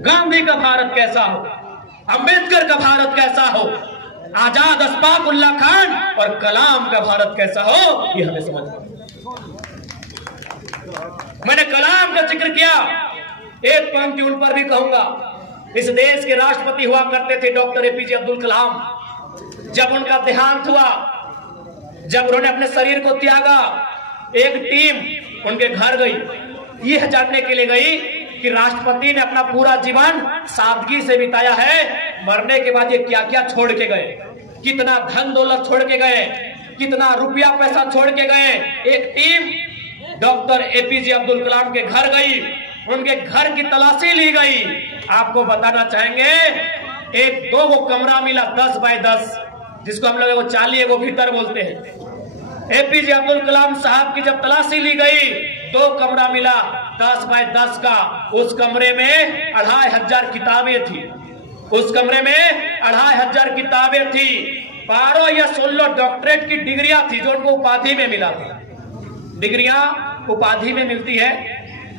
गांधी का भारत कैसा हो, अंबेडकर का भारत कैसा हो, आजाद अशफाक उल्लाह खान और कलाम का भारत कैसा हो, ये हमें समझना। मैंने कलाम का जिक्र किया, एक पंक्ति उन पर भी कहूंगा। इस देश के राष्ट्रपति हुआ करते थे डॉक्टर एपीजे अब्दुल कलाम। जब उनका देहांत हुआ, जब उन्होंने अपने शरीर को त्यागा, एक टीम उनके घर गई, यह जानने के लिए गई कि राष्ट्रपति ने अपना पूरा जीवन सादगी से बिताया है, मरने के बाद ये क्या क्या छोड़ के गए, कितना धन दौलत छोड़ के गए, कितना रुपया पैसा छोड़ के गए। एक team doctor APJ Abdul Kalam के घर गई, उनके घर की तलाशी ली गई। आपको बताना चाहेंगे, एक दो वो कमरा मिला 10 बाय 10, जिसको हम लोग 40 वो भीतर बोलते हैं। एपीजे अब्दुल कलाम साहब की जब तलाशी ली गई, 2 कमरा मिला 10 बाय 10 का। उस कमरे में 2500 किताबें थी, उस कमरे में 2500 किताबें थी। 12 या 16 डॉक्टरेट की डिग्रियां थी जो उनको उपाधि में मिला था। डिग्रियां उपाधि में मिलती है,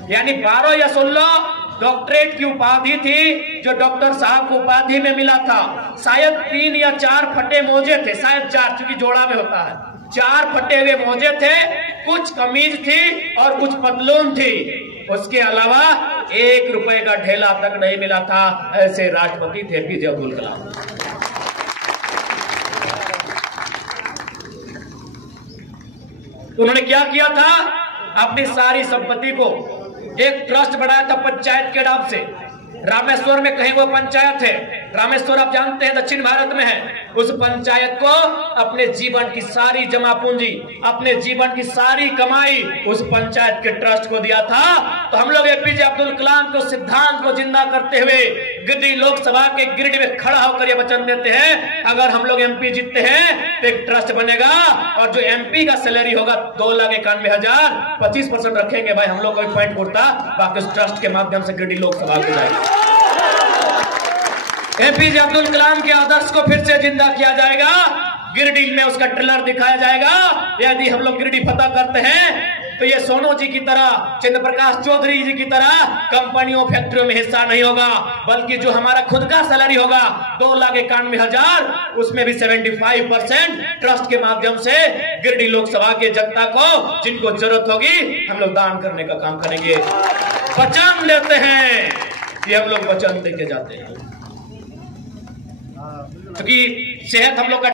यानी 12 या 16 डॉक्टरेट की उपाधि थी जो डॉक्टर साहब को उपाधि में मिला था। शायद 3 या 4 फटे मोजे थे, शायद 4, क्योंकि जोड़ा में होता है। 4 फटे हुए मोजे थे, कुछ कमीज थी और कुछ पतलून थी। उसके अलावा 1 रुपए का ढेला तक नहीं मिला था। ऐसे राष्ट्रपति थे एपीजे अब्दुल कलाम। उन्होंने क्या किया था, अपनी सारी संपत्ति को एक ट्रस्ट बनाया था पंचायत के नाम से। रामेश्वर में कहीं वो पंचायत है, रामेश्वर आप जानते हैं दक्षिण भारत में है। उस पंचायत को अपने जीवन की सारी जमा पूंजी, अपने जीवन की सारी कमाई उस पंचायत के ट्रस्ट को दिया था। तो हम लोग एपीजे अब्दुल कलाम के सिद्धांत को जिंदा करते हुए गिरिडीह लोकसभा के गिरिडीह में खड़ा होकर ये वचन देते हैं, अगर हम लोग एमपी जीतते हैं तो एक ट्रस्ट बनेगा और जो एमपी का सैलरी होगा 2,91,000, 25% रखेंगे भाई, हम लोग कोई पॉइंट उड़ता, बाकी उस ट्रस्ट के माध्यम से गिरिडीह लोकसभा को जाएगा। एपीजे अब्दुल कलाम के आदर्श को फिर से जिंदा किया जाएगा, गिरिडीह में उसका ट्रेलर दिखाया जाएगा। यदि हम लोग गिरिडीह फतह करते हैं तो ये सोनू जी की तरह, चंद्र प्रकाश चौधरी जी की तरह कंपनियों फैक्ट्रियों में हिस्सा नहीं होगा, बल्कि जो हमारा खुद का सैलरी होगा 2,91,000, उसमें भी 75% ट्रस्ट के माध्यम से गिरिडीह लोकसभा के जनता को जिनको जरूरत होगी हम लोग दान करने का काम करेंगे। वचन देते हैं, ये हम लोग वचन देके जाते हैं, क्योंकि सेहत हम लोग का